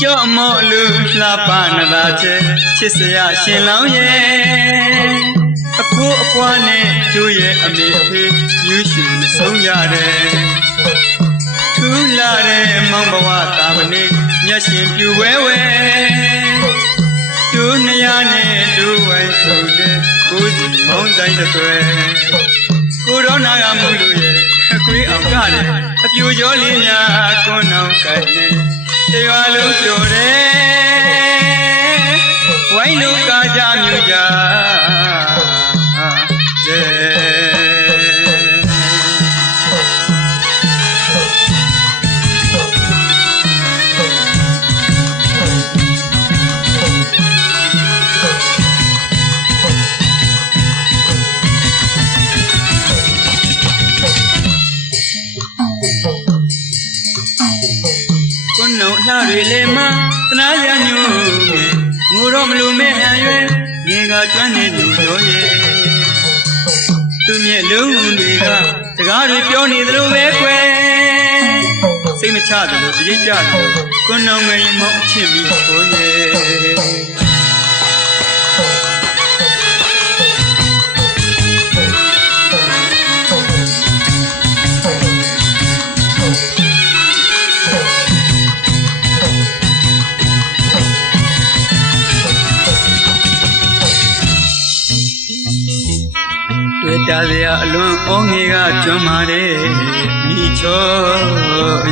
ကျော့မော့လူလှပနသာချေချစ်စရာရှင်လောင်းရဲ့အဖိုးအပွားနဲ့တို့ရဲ့အမေအဖေယူရှူမဆုံးကြတယ်ထူးလာတဲ့မောင်ဘဝတာဝနေမျက်ရှင်ပြူဝဲဝဲသူနှစ်ရနဲ့လူဝိုင်းဆိုတဲ့ကိုယ်စီမောင်းဆိုင်တဲ့တွယ်ကိုရောနာကမှုလို့ရဲ့အခွေးအောင်ကလည်းအပြူကျော်လေးများကွန်းအောင်ကဲနေ တရွာလုံးပြောတယ်ဝိုင်းလူကကြမြူကြ လှတွေလေမသနာရညူငယ်ငိုတော့မလို့မဲ့ဟန်ရွယ်ငယ်ကကျွမ်းနေညူတော့ရဲ့သူမြက်လုံးတွေကစကားတွေပြောနေသလိုပဲခွဲစိတ်မချသလိုပြိတ်ကြတယ်ကိုနှုတ်ငယ်ရင်မောက်ချစ်ပြီးချိုးရဲ့ တွေ့တာစရာအလွန်ဩငေကကျွမ်းမာတဲ့မိချော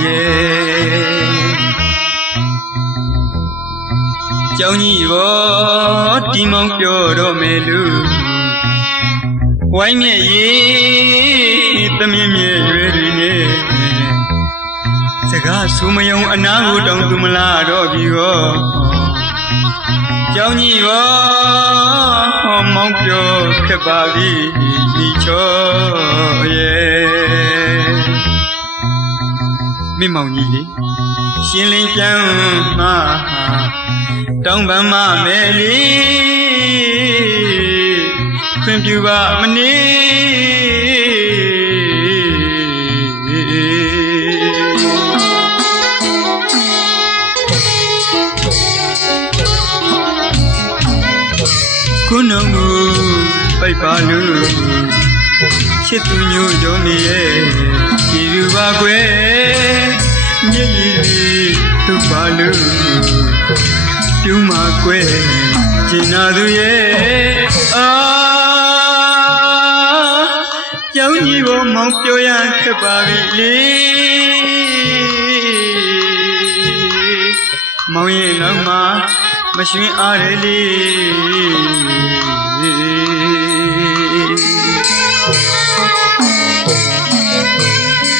ရဲ့ကြောင်ကြီးဘောတီမောင်ပြောတော့မယ်လူဝိုင်းမြဲ့ရေးသမင်းမြဲ့ရွယ်တွေနဲ့စကားဆူမယုံအနာကိုတောင်သူမလာတော့ပြီဟောကြောင်းကြီးရော ဟောမောင်းပြောခက်ပါပြီဒီချောရဲ့မိမောင်ကြီးလေရှင်လင်းပြန်မှာတောင်းပန်မမယ်လေခွင့်ပြုပါမနေ ပိုက်ပါလို့ချစ်သူညို့ကြောင့်နေရဲ့ကြည်လူပါကွယ်မြည်ရည်သူပါလို့ပြုံးမှာကွယ်ကျင်နာသူရဲ့အာကြောင်ကြီးကိုမောင်ပြောရခက်ပါပြီလေမောင်ရဲ့နောက်မှာမရွှင်အားရလေ Música